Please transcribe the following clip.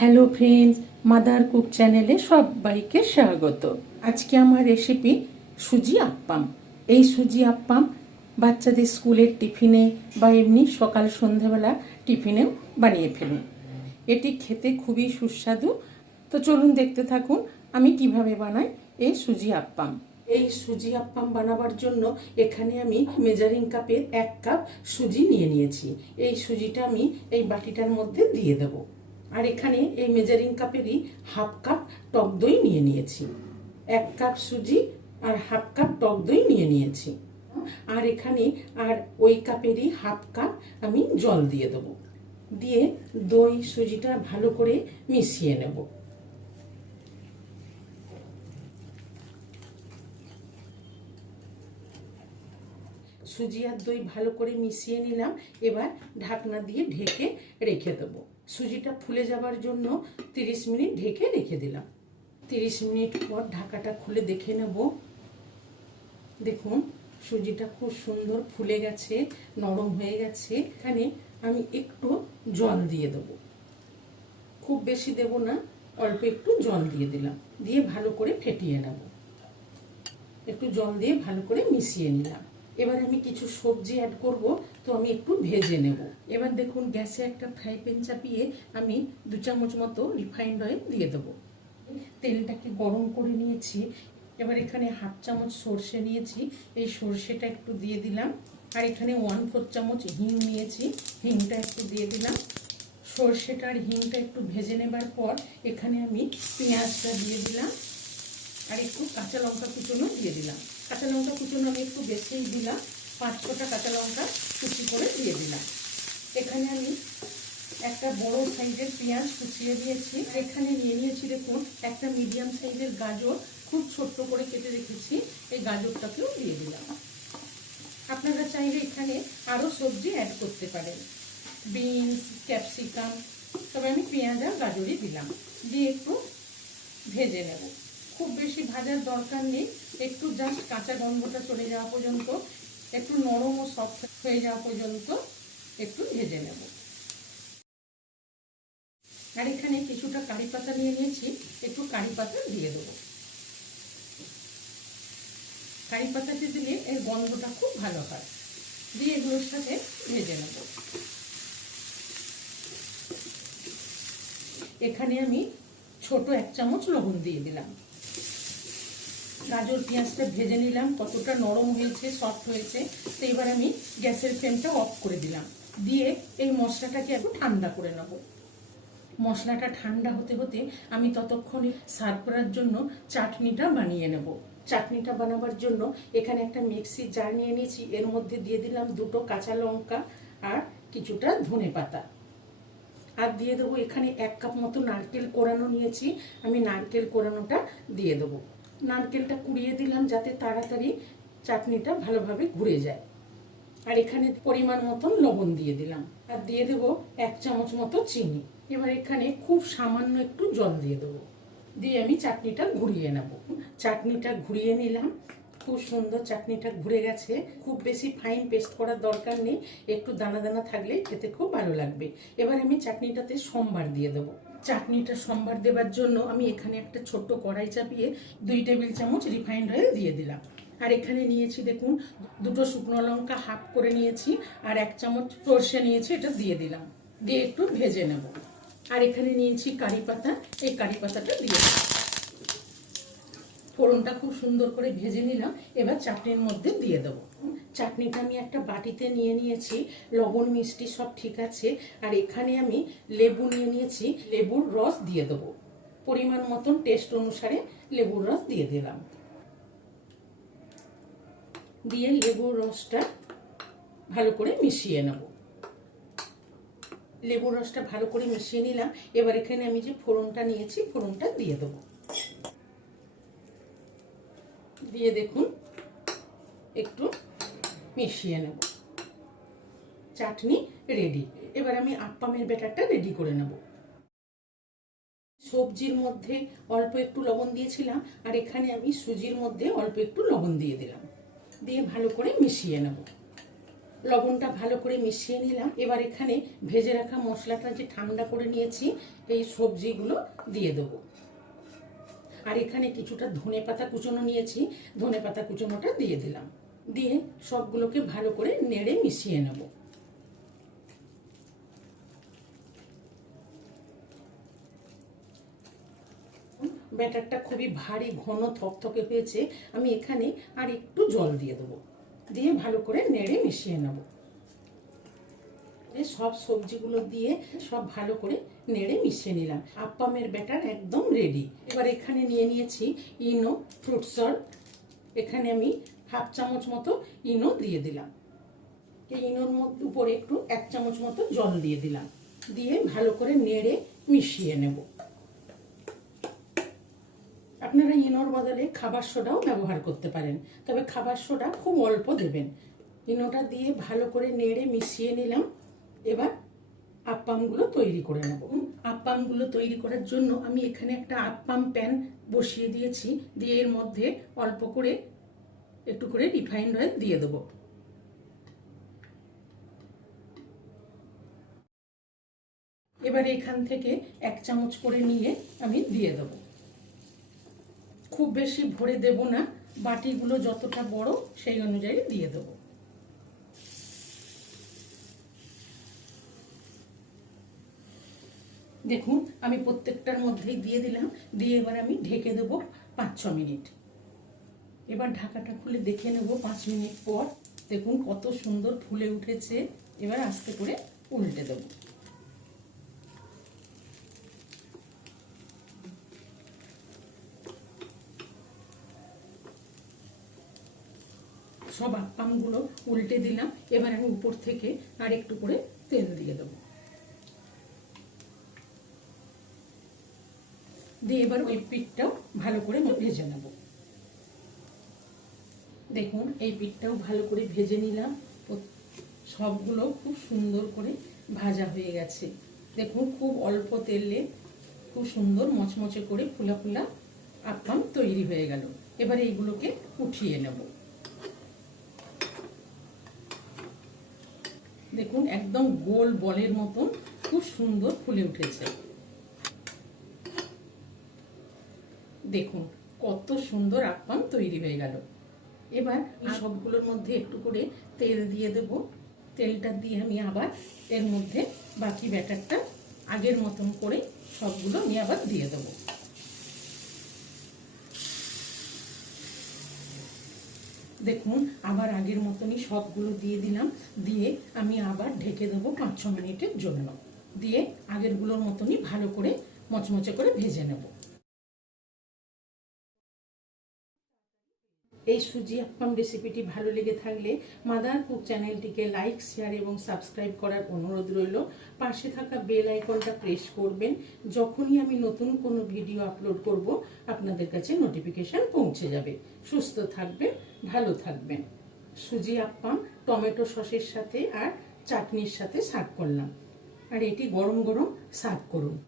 Hello friends, mother cook চ্যানেলে সবাইকে স্বাগত। আজকে আমার রেসিপি সুজি আপ্পাম। এই সুজি আপ্পাম বাচ্চাদের স্কুলের টিফিনে বা এমনি সকাল সন্ধেবেলা টিফিনেও বানিয়ে ফেলুন। এটি খেতে খুবই সুস্বাদু। তো চলুন দেখতে থাকুন আমি কিভাবে বানাই এই সুজি আপ্পাম। এই সুজি আপ্পাম বানাবার জন্য এখানে আমি মেজারিং কাপের 1 কাপ সুজি নিয়ে নিয়েছি। এই সুজিটা আমি এই বাটিটার মধ্যে দিয়ে দেবো। আর এখানে এই মেজারিং কাপেরই 1/2 কাপ টক দই নিয়ে নিয়েছি। 1 কাপ সুজি আর 1/2 কাপ টক দই নিয়ে নিয়েছি। আর এখানে আর ওই কাপেরই 1/2 কাপ আমি জল দিয়ে দেবো। দিয়ে দই সুজিটা ভালো করে মিশিয়ে নেব। সুজি আর দই ভালো করে মিশিয়ে নিলাম। এবার ঢাকনা দিয়ে ঢেকে রেখে দেবো। সুজিটা ফুলে যাবার জন্য 30 মিনিট ঢেকে রেখে দিলাম। 30 মিনিট পর ঢাকাটা খুলে দেখে নেব। দেখুন সুজিটা খুব সুন্দর ফুলে গেছে, নরম হয়ে গেছে। এখানে আমি একটু জল দিয়ে দেবো, খুব বেশি দেব না, অল্প একটু জল দিয়ে দিলাম। দিয়ে ভালো করে ফেটিয়ে নেব। একটু জল দিয়ে ভালো করে মিশিয়ে নিলাম। এবার আমি কিছু সবজি অ্যাড করব, তো আমি একটু ভেজে নেব। এবার দেখুন গ্যাসে একটা ফ্রাই প্যান চাপিয়ে আমি 2 চামচ মতো রিফাইন্ড অয়েল দিয়ে দেবো। তেলটাকে গরম করে নিয়েছি। এবার এখানে 1/2 চামচ সর্ষে নিয়েছি, এই সর্ষেটা একটু দিয়ে দিলাম। আর এখানে 1/4 চামচ হিং নিয়েছি, হিংটা একটু দিয়ে দিলাম। সর্ষেটা আর হিংটা একটু ভেজে নেবার পর এখানে আমি পেঁয়াজটা দিয়ে দিলাম। আর একটু কাঁচা লঙ্কা কুচনো দিয়ে দিলাম। কাঁচা লঙ্কা কুচনো আমি একটু বেশিই দিলাম, 5-6টা কাঁচা লঙ্কা কুচি করে দিয়ে দিলাম। এখানে আমি একটা বড় সাইজের পেঁয়াজ কুচিয়ে দিয়েছি। এখানে নিয়ে নিয়েছি দেখুন একটা মিডিয়াম সাইজের গাজর, খুব ছোট্ট করে কেটে রেখেছি, এই গাজরটাকেও দিয়ে দিলাম। আপনারা চাইলে এখানে আরও সবজি অ্যাড করতে পারেন, বিনস, ক্যাপসিকাম, তবে আমি পেঁয়াজ আর গাজরই দিলাম। দিয়ে একটু ভেজে নেব। খুব বেশি ভাজার দরকার নেই, একটু জাস্ট কাঁচা গন্ধটা চলে যাওয়া পর্যন্ত, একটু নরম ও সফট হয়ে যাওয়া পর্যন্ত একটু ভেজে নেব। আর এখানে কিছুটা কারি পাতা নিয়ে নিয়েছি, একটু কারি পাতা দিয়ে দেবো। কারি পাতাতে দিলে এর গন্ধটা খুব ভালো হয়। দিয়ে এগুলোর সাথে ভেজে নেব। এখানে আমি ছোট 1 চামচ লবণ দিয়ে দিলাম। গাজর পেঁয়াজটা ভেজে নিলাম, কতটা নরম হয়েছে, সফট হয়েছে। তো এবার আমি গ্যাসের ফ্লেমটা অফ করে দিলাম। দিয়ে এই মশলাটাকে একটু ঠান্ডা করে নেব। মশলাটা ঠান্ডা হতে হতে আমি ততক্ষণে সার্ভ করার জন্য চাটনিটা বানিয়ে নেব। চাটনিটা বানাবার জন্য এখানে একটা মিক্সির জার নিয়ে নিয়েছি, এর মধ্যে দিয়ে দিলাম 2টো কাঁচা লঙ্কা আর কিছুটা ধনেপাতা। আর দিয়ে দেবো এখানে 1 কাপ মতো নারকেল কোরানো নিয়েছি, আমি নারকেল কোরানোটা দিয়ে দেবো। নারকেলটা কুড়িয়ে দিলাম যাতে তাড়াতাড়ি চাটনিটা ভালোভাবে ঘুরে যায়। আর এখানে পরিমাণ মতন লবণ দিয়ে দিলাম। আর দিয়ে দেবো 1 চামচ মতো চিনি। এবার এখানে খুব সামান্য একটু জল দিয়ে দেবো। দিয়ে আমি চাটনিটা ঘুরিয়ে নেব। চাটনিটা ঘুরিয়ে নিলাম, খুব সুন্দর চাটনিটা ঘুরে গেছে। খুব বেশি ফাইন পেস্ট করার দরকার নেই, একটু দানা দানা থাকলে খেতে খুব ভালো লাগবে। এবার আমি চাটনিটাতে সম্বার দিয়ে দেবো। চাটনিটা সম্বার দেবার জন্য আমি এখানে একটা ছোট্ট কড়াই চাপিয়ে 2 টেবিল চামচ রিফাইন্ড অয়েল দিয়ে দিলাম। আর এখানে নিয়েছি দেখুন 2টো শুকনো লঙ্কা হাফ করে নিয়েছি, আর 1 চামচ সর্ষে নিয়েছি, এটা দিয়ে দিলাম। দিয়ে একটু ভেজে নেব। আর এখানে নিয়েছি কারি পাতা, এই কারি পাতাটা দিয়ে দিলাম। ফোড়নটা খুব সুন্দর করে ভেজে নিলাম। এবার চাটনির মধ্যে দিয়ে দেবো। চাটনিটা আমি একটা বাটিতে নিয়ে নিয়েছি, লবণ মিষ্টি সব ঠিক আছে। আর এখানে আমি লেবু নিয়ে নিয়েছি, লেবুর রস দিয়ে দেবো। পরিমাণ মতন টেস্ট অনুসারে লেবুর রস দিয়ে দিলাম। দিয়ে লেবুর রসটা ভালো করে মিশিয়ে নেব। লেবুর রসটা ভালো করে মিশিয়ে নিলাম। এবার এখানে আমি যে ফোড়নটা নিয়েছি, ফোড়নটা দিয়ে দেবো। দিয়ে দেখুন একটু মিশিয়ে নেব। চাটনি রেডি। এবার আমি আপ্পামের ব্যাটারটা রেডি করে নেব। সবজির মধ্যে অল্প একটু লবণ দিয়েছিলাম, আর এখানে আমি সুজির মধ্যে অল্প একটু লবণ দিয়ে দিলাম। দিয়ে ভালো করে মিশিয়ে নেব। লবণটা ভালো করে মিশিয়ে নিলাম। এবার এখানে ভেজে রাখা মশলাটা যে ঠান্ডা করে নিয়েছি এই সবজিগুলো দিয়ে দেবো। আর এখানে কিছুটা ধনেপাতা কুচনো নিয়েছি, ধনেপাতা কুচনোটা দিয়ে দিলাম। দিয়ে সবগুলোকে ভালো করে নেড়ে মিশিয়ে নেব। ব্যাটারটা খুবই ভারী ঘন থকথকে হয়েছে, আমি এখানে আর একটু জল দিয়ে দেবো। দিয়ে ভালো করে নেড়ে মিশিয়ে নেব। সব সবজিগুলো দিয়ে সব ভালো করে নেড়ে মিশিয়ে নিলাম। আপ্পামের ব্যাটার একদম রেডি। এবার এখানে নিয়ে নিয়েছি ইনো ফ্রুট সল্ট। এখানে আমি 1/2 চামচ মতো ইনো দিয়ে দিলাম। এই ইনোর উপরে একটু 1 চামচ মতো জল দিয়ে দিলাম। দিয়ে ভালো করে নেড়ে মিশিয়ে নেব। আপনারা ইনোর বদলে খাবার সোডাও ব্যবহার করতে পারেন, তবে খাবার সোডা খুব অল্প দেবেন। ইনোটা দিয়ে ভালো করে নেড়ে মিশিয়ে নিলাম। এবার আপ্পামগুলো তৈরি করে নেব। আপ্পামগুলো তৈরি করার জন্য আমি এখানে একটা আপ্পাম প্যান বসিয়ে দিয়েছি। দিয়ে এর মধ্যে অল্প করে একটু করে রিফাইন্ড অয়েল দিয়ে দেবো। এবার এখান থেকে 1 চামচ করে নিয়ে আমি দিয়ে দেবো। খুব বেশি ভরে দেব না, বাটিগুলো যতটা বড় সেই অনুযায়ী দিয়ে দেবো। দেখুন আমি প্রত্যেকটার মধ্যেই দিয়ে দিলাম। দিয়ে এবার আমি ঢেকে দেবো 5-6 মিনিট। এবার ঢাকাটা খুলে দেখে নেব 5 মিনিট পর। দেখুন কত সুন্দর ফুলে উঠেছে। এবার আস্তে করে উল্টে দেব। সব আপ্পামগুলো উল্টে দিলাম। এবার আমি উপর থেকে আর একটু করে তেল দিয়ে দেবো। দিয়ে এবার ওই পিঠটাও ভালো করে ভেজে নেব। দেখুন এই পিঠটাও ভালো করে ভেজে নিলাম। সবগুলো খুব সুন্দর করে ভাজা হয়ে গেছে। দেখুন খুব অল্প তেলে খুব সুন্দর মচমচে করে ফুলা ফুলা আপ্পাম তৈরি হয়ে গেল। এবার এইগুলোকে উঠিয়ে নেব। দেখুন একদম গোল বলের মতন খুব সুন্দর ফুলে উঠেছে। দেখুন কত সুন্দর আপ্পাম তৈরি হয়ে গেল। এবার সবগুলোর মধ্যে একটু করে তেল দিয়ে দেব। তেলটা দিয়ে আমি আবার এর মধ্যে বাকি ব্যাটারটা আগের মতন করে সবগুলো আমি আবার দিয়ে দেব। দেখুন আবার আগের মতনই সবগুলো দিয়ে দিলাম। দিয়ে আমি আবার ঢেকে দেবো 5-6 মিনিটের জন্য। দিয়ে আগেরগুলোর মতনই ভালো করে মচমচে করে ভেজে নেব। এই সুজি আপ্পাম রেসিপিটি ভালো লেগে থাকলে মাদার কুক চ্যানেলটিকে লাইক, শেয়ার এবং সাবস্ক্রাইব করার অনুরোধ রইল। পাশে থাকা বেল আইকনটা প্রেস করবেন। যখনই আমি নতুন কোনো ভিডিও আপলোড করব আপনাদের কাছে নোটিফিকেশন পৌঁছে যাবে। সুস্থ থাকবেন, ভালো থাকবেন। সুজি আপ্পাম টমেটো সসের সাথে আর চাটনির সাথে সার্ভ করলাম। আর এটি গরম গরম সার্ভ করুন।